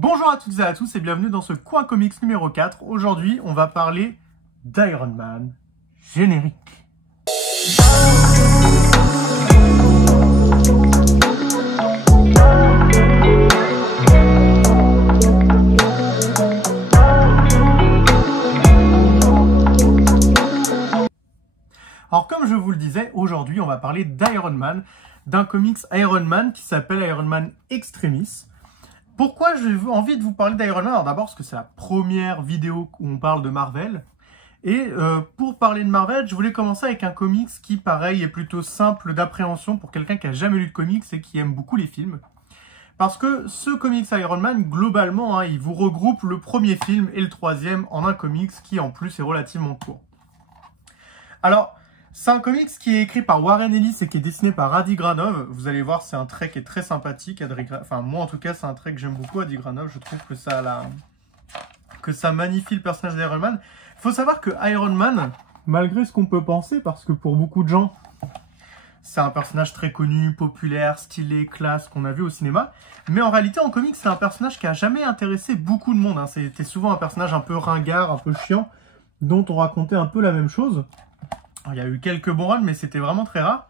Bonjour à toutes et à tous et bienvenue dans ce coin comics numéro 4. Aujourd'hui, on va parler d'Iron Man générique. Alors comme je vous le disais, aujourd'hui on va parler d'Iron Man, d'un comics Iron Man qui s'appelle Iron Man Extremis. Pourquoi j'ai envie de vous parler d'Iron Man? Alors d'abord parce que c'est la première vidéo où on parle de Marvel. Et pour parler de Marvel, je voulais commencer avec un comics qui, pareil, est plutôt simple d'appréhension pour quelqu'un qui n'a jamais lu de comics et qui aime beaucoup les films. Parce que ce comics Iron Man, globalement, il vous regroupe le premier film et le troisième en un comics qui, en plus, est relativement court. Alors, c'est un comics qui est écrit par Warren Ellis et qui est dessiné par Adi Granov. Vous allez voir, c'est un trait qui est très sympathique. Enfin, moi, en tout cas, c'est un trait que j'aime beaucoup, Adi Granov. Je trouve que ça magnifie le personnage d'Iron Man. Il faut savoir que Iron Man, malgré ce qu'on peut penser, parce que pour beaucoup de gens, c'est un personnage très connu, populaire, stylé, classe, qu'on a vu au cinéma. Mais en réalité, en comics, c'est un personnage qui a jamais intéressé beaucoup de monde. C'était souvent un personnage un peu ringard, un peu chiant, dont on racontait un peu la même chose. Alors, il y a eu quelques bons runs, mais c'était vraiment très rare.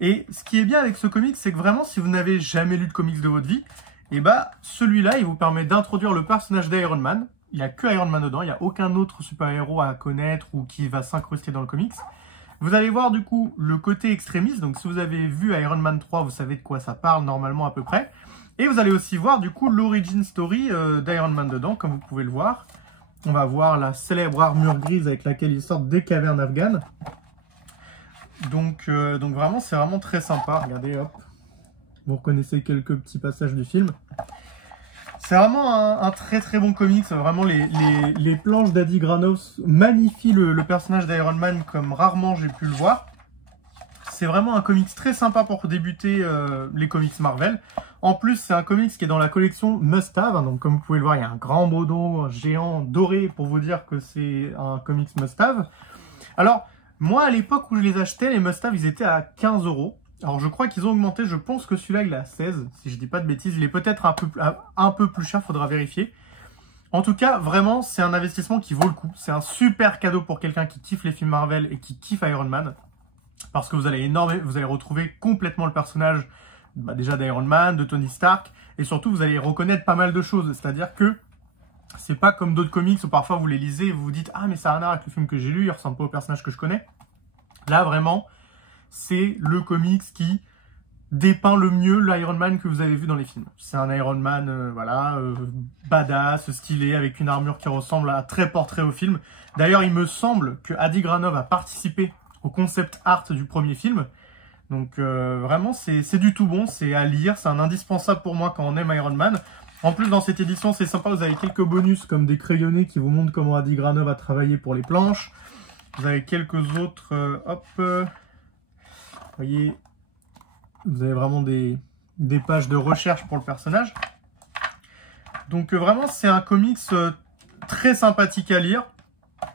Et ce qui est bien avec ce comics, c'est que vraiment, si vous n'avez jamais lu de comics de votre vie, et bah, celui-là, il vous permet d'introduire le personnage d'Iron Man. Il n'y a que Iron Man dedans, il n'y a aucun autre super-héros à connaître ou qui va s'incruster dans le comics. Vous allez voir du coup le côté extrémiste, donc si vous avez vu Iron Man 3, vous savez de quoi ça parle normalement à peu près. Et vous allez aussi voir du coup l'origin story d'Iron Man dedans, comme vous pouvez le voir. On va voir la célèbre armure grise avec laquelle il sort des cavernes afghanes. Donc vraiment, c'est vraiment très sympa. Regardez, hop, vous reconnaissez quelques petits passages du film. C'est vraiment un très très bon comics. Vraiment, les planches d'Adi Granov magnifient le personnage d'Iron Man comme rarement j'ai pu le voir. C'est vraiment un comics très sympa pour débuter les comics Marvel. En plus, c'est un comics qui est dans la collection Must Have. Donc comme vous pouvez le voir, il y a un grand bandeau géant doré pour vous dire que c'est un comics Must Have. Alors, moi, à l'époque où je les achetais, les Must Have, ils étaient à 15 €. Alors, je crois qu'ils ont augmenté. Je pense que celui-là, il est à 16, si je dis pas de bêtises. Il est peut-être un peu plus cher, faudra vérifier. En tout cas, vraiment, c'est un investissement qui vaut le coup. C'est un super cadeau pour quelqu'un qui kiffe les films Marvel et qui kiffe Iron Man. Parce que vous allez retrouver complètement le personnage, déjà d'Iron Man, de Tony Stark. Et surtout, vous allez reconnaître pas mal de choses. C'est-à-dire que c'est pas comme d'autres comics où parfois vous les lisez et vous vous dites « Ah, mais ça a rien à voir avec le film que j'ai lu, il ressemble pas au personnage que je connais. » Là, vraiment, c'est le comics qui dépeint le mieux l'Iron Man que vous avez vu dans les films. C'est un Iron Man, badass, stylé, avec une armure qui ressemble à très portrait au film. D'ailleurs, il me semble que Adi Granov a participé au concept art du premier film. Donc, vraiment, c'est du tout bon, c'est à lire, c'est un indispensable pour moi quand on aime Iron Man. En plus, dans cette édition, c'est sympa, vous avez quelques bonus comme des crayonnés qui vous montrent comment Adi Granov a travaillé pour les planches. Vous avez quelques autres, vous voyez, vous avez vraiment des pages de recherche pour le personnage. Donc vraiment, c'est un comics très sympathique à lire.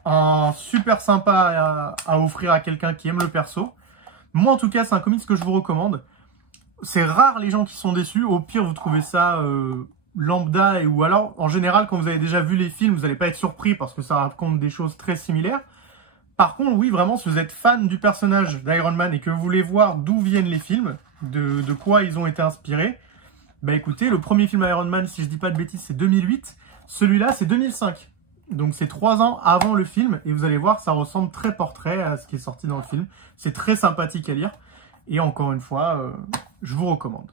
Un super sympa à offrir à quelqu'un qui aime le perso. Moi, en tout cas, c'est un comics que je vous recommande. C'est rare les gens qui sont déçus. Au pire, vous trouvez ça lambda. Ou alors, en général, quand vous avez déjà vu les films, vous n'allez pas être surpris parce que ça raconte des choses très similaires. Par contre, oui, vraiment, si vous êtes fan du personnage d'Iron Man et que vous voulez voir d'où viennent les films, de quoi ils ont été inspirés, bah écoutez, le premier film Iron Man, si je dis pas de bêtises, c'est 2008. Celui-là, c'est 2005. Donc c'est 3 ans avant le film. Et vous allez voir, ça ressemble très portrait à ce qui est sorti dans le film. C'est très sympathique à lire. Et encore une fois, je vous recommande.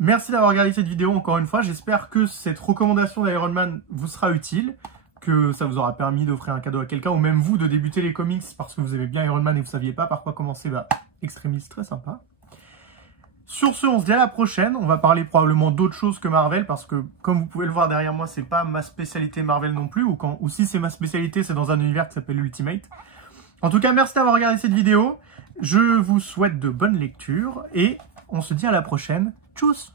Merci d'avoir regardé cette vidéo encore une fois. J'espère que cette recommandation d'Iron Man vous sera utile, que ça vous aura permis d'offrir un cadeau à quelqu'un, ou même vous de débuter les comics parce que vous aimez bien Iron Man et vous ne saviez pas par quoi commencer. Extremis, très sympa. Sur ce, on se dit à la prochaine. On va parler probablement d'autres choses que Marvel parce que, comme vous pouvez le voir derrière moi, c'est pas ma spécialité Marvel non plus, ou si c'est ma spécialité, c'est dans un univers qui s'appelle Ultimate. En tout cas, merci d'avoir regardé cette vidéo. Je vous souhaite de bonnes lectures et on se dit à la prochaine. Tchuss!